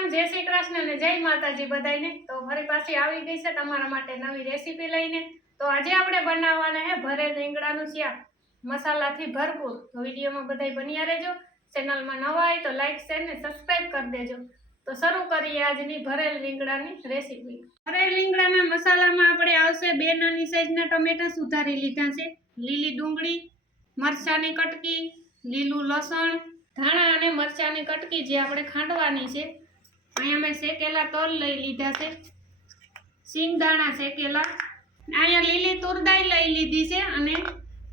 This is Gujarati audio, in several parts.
રામ જય શ્રી કૃષ્ણ અને જય માતાજી બધાયને. તો ફરી પાછી આવી ગઈ છે તમારા માટે નવી રેસીપી લઈને. તો આજે આપણે બનાવવાના છે ભરેલ રીંગણાનું શાક મસાલાથી ભરપૂર. તો વિડીયોમાં બધાય બન્યા રહેજો. ચેનલમાં નવા હોય તો લાઈક, શેર ને સબસ્ક્રાઈબ કરી દેજો. તો શરૂ કરીએ આજની ભરેલ રીંગણાની રેસીપી. ભરેલ રીંગણાના મસાલામાં આપણે આવશે બે નાની સાઈઝના ટમેટા સુધારી લીધા છે. લીલી ડુંગળી, મરચાંની કટકી, લીલું લસણ, ધાણા અને મરચાંની કટકી જે આપણે ખાંડવાની છે. અહીંયા મેં શેકેલા તલ લઈ લીધા છે. સિંગદાણા શેકેલા. અહીંયા લીલી તુરદાઈ લઈ લીધી છે અને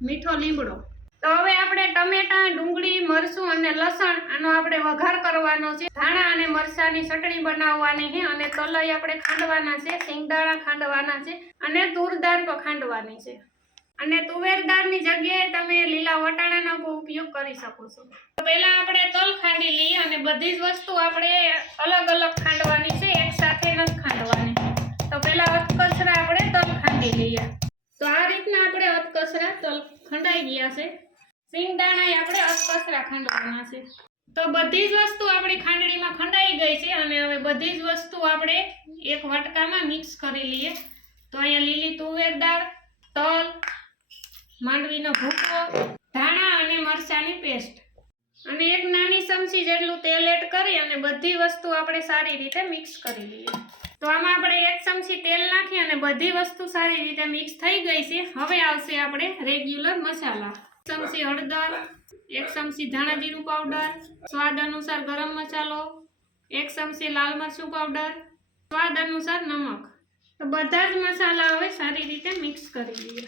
મીઠો લીમડો. તો હવે આપણે ટમેટા, ડુંગળી, મરચું અને લસણ આનો આપણે વઘાર કરવાનો છે. ધાણા અને મરચાંની ચટણી બનાવવાની છે અને તલઈ આપણે ખાંડવાના છે, સિંગદાણા ખાંડવાના છે અને તુરદાળ પણ ખાંડવાની છે. અને તુવેર દાળની જગ્યાએ તમે લીલા વટાણાનો ઉપયોગ કરી શકો છો. પહેલા આપણે તલ ખાંડી લઈએ અને બધી જ વસ્તુ આપણે અલગ અલગ ખાંડવાની છે, એક સાથે નથી ખાંડવાની. તો પહેલા અતકસરા આપણે તલ ખાંડી લઈએ. તો આ રીતના આપણે અતકસરા તલ ખંડાઈ ગયા છે. સિંગદાણા આપણે અતકસરા ખાંડવાના છે. તો બધી જ વસ્તુ આપણી ખાંડણીમાં ખંડાઈ ગઈ છે અને હવે બધી જ વસ્તુ આપણે એક વાટકામાં મિક્સ કરી લઈએ. તો અહીંયા લીલી તુવેર દાળ, તલ, માંડવીનો ભૂકો, ધાણા અને મરચાંની પેસ્ટ. અને એક નાની ચમચી જેટલું તેલ એડ કરી અને બધી વસ્તુ આપણે સારી રીતે મિક્સ કરી લઈએ. તો આમાં આપણે એક ચમચી તેલ નાખી અને બધી વસ્તુ સારી રીતે મિક્સ થઈ ગઈ છે. હવે આવશે આપણે રેગ્યુલર મસાલા. ચમચી હળદર, એક ચમચી ધાણા જીરું પાવડર સ્વાદ અનુસાર ગરમ મસાલો, એક ચમચી લાલ મરચું પાવડર સ્વાદ અનુસાર નમક. તો બધા જ મસાલા હવે સારી રીતે મિક્સ કરી લઈએ.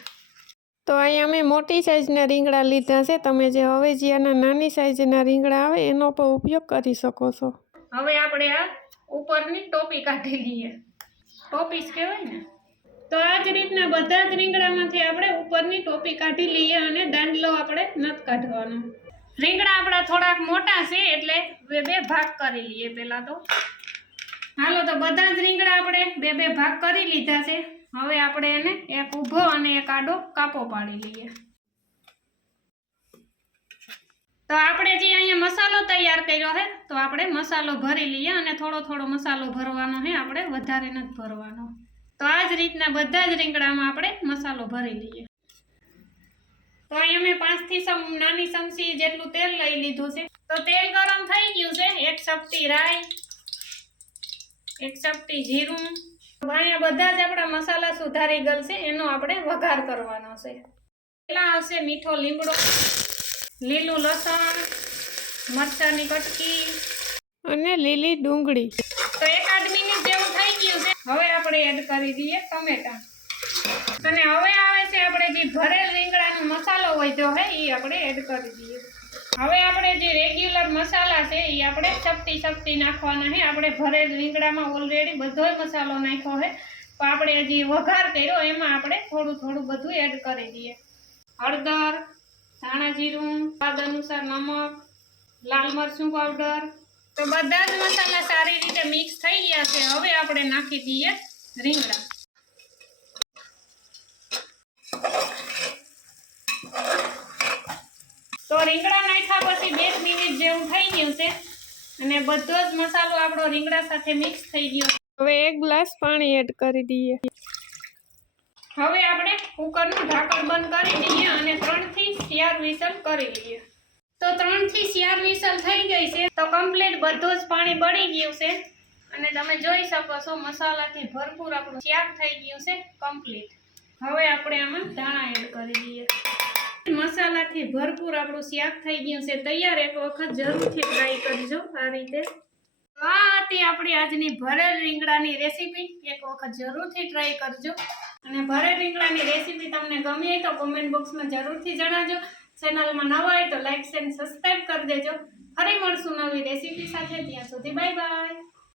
તો અહીંયા મેં મોટી સાઈઝના રીંગણા લીધા છે. તમે જે હવેજીયાના નાની સાઇઝના રીંગણા આવે એનો પણ ઉપયોગ કરી શકો છો. હવે આપણે આ ઉપરની ટોપી કાઢી લઈએ. ટોપીસ કહેવાય ને? તો આ જ રીતના બધા જ રીંગણામાંથી આપણે ઉપરની ટોપી કાઢી લઈએ અને દાંડલો આપણે નથી કાઢવાનો. રીંગણા આપણા થોડાક મોટા છે એટલે બે બે ભાગ કરી લઈએ પહેલાં તો. હાલો તો બધા જ રીંગણા આપણે બે બે ભાગ કરી લીધા છે. હવે આપણે એને એક ઊભો અને એક આડો કાપો પાડી લઈએ. તો આપણે જે અહીંયા મસાલો તૈયાર કર્યો છે, તો આપણે મસાલો ભરી લઈએ અને થોડો થોડો મસાલો ભરવાનો છે, આપણે વધારે નથી ભરવાનો. તો આ જ રીતના બધા જ રીંગણામાં આપણે મસાલો ભરી લઈએ. તો અહીંયા મેં પાંચથી નાની ચમચી જેટલું તેલ લઈ લીધું છે. તો તેલ ગરમ થઈ ગયું છે, એક ચપટી રાઈ, એક ચપટી જીરું અહીંયા બધા જ આપણા મસાલા સુધારી ગયેલ છે એનો આપણે વઘાર કરવાનો છે. પહેલાં આવશે મીઠો લીમડો લીલું લસણ મરચાની કટકી અને લીલી ડુંગળી. તો એકાદ મિનિટ જેવું થઈ ગયું છે. હવે આપણે એડ કરી દઈએ ટમેટા. અને હવે આવે છે આપણે જે ભરેલ રીંગણાનો મસાલો હોય તો હે એ આપણે એડ કરી દઈએ. હવે આપણે જે રેગ્યુલર મસાલા છે એ આપણે ચપટી ચપટી નાખવાના છે આપણે ભરેલ રીંગણામાં ઓલરેડી બધો મસાલો નાખ્યો છે તો આપણે જે વઘાર કર્યો એમાં આપણે થોડું થોડું બધું એડ કરી દઈએ. હળદર, ધાણા જીરું, સ્વાદ અનુસાર નમક, લાલ મરચું પાવડર તો બધા જ મસાલા સારી રીતે મિક્સ થઈ ગયા છે. હવે આપણે નાખી દઈએ રીંગણા. તો રીંગણા નાખ્યા પછી બે મિનિટ જેવું થઈ ગયું છે. અને બધો જ મસાલો આપણો રીંગણા સાથે મિક્સ થઈ ગયો હવે એક ગ્લાસ પાણી એડ કરી દઈએ. હવે આપણે કુકરનું ઢાંકણ બંધ કરી દઈએ અને ત્રણથી ચાર વિસલ કરી દઈએ તો ત્રણથી ચાર વિસલ થઈ ગઈ છે. તો કમ્પ્લીટ બધું જ પાણી બળી ગયું છે. અને તમે જોઈ શકો છો મસાલાથી ભરપૂર આપણું શાક થઈ ગયું છે કમ્પ્લીટ હવે આપણે આમાં ધાણા એડ કરી દઈએ. મસાલાથી ભરપૂર આપણું શાક થઈ ગયું છે. તૈયાર એક વખત જરૂરથી ટ્રાય કરજો આ રીતે. આ હતી આપણી આજની ભરેલ રીંગણાની રેસીપી. એક વખત જરૂરથી ટ્રાય કરજો. અને ભરેલ રીંગણાની રેસીપી તમને ગમી હોય તો કોમેન્ટ બોક્સમાં જરૂરથી જણાવજો. ચેનલમાં નવા હોય તો લાઇક શેર સબસ્ક્રાઈબ કરી દેજો. ફરી મળશું નવી રેસીપી સાથે. ત્યાં સુધી બાય બાય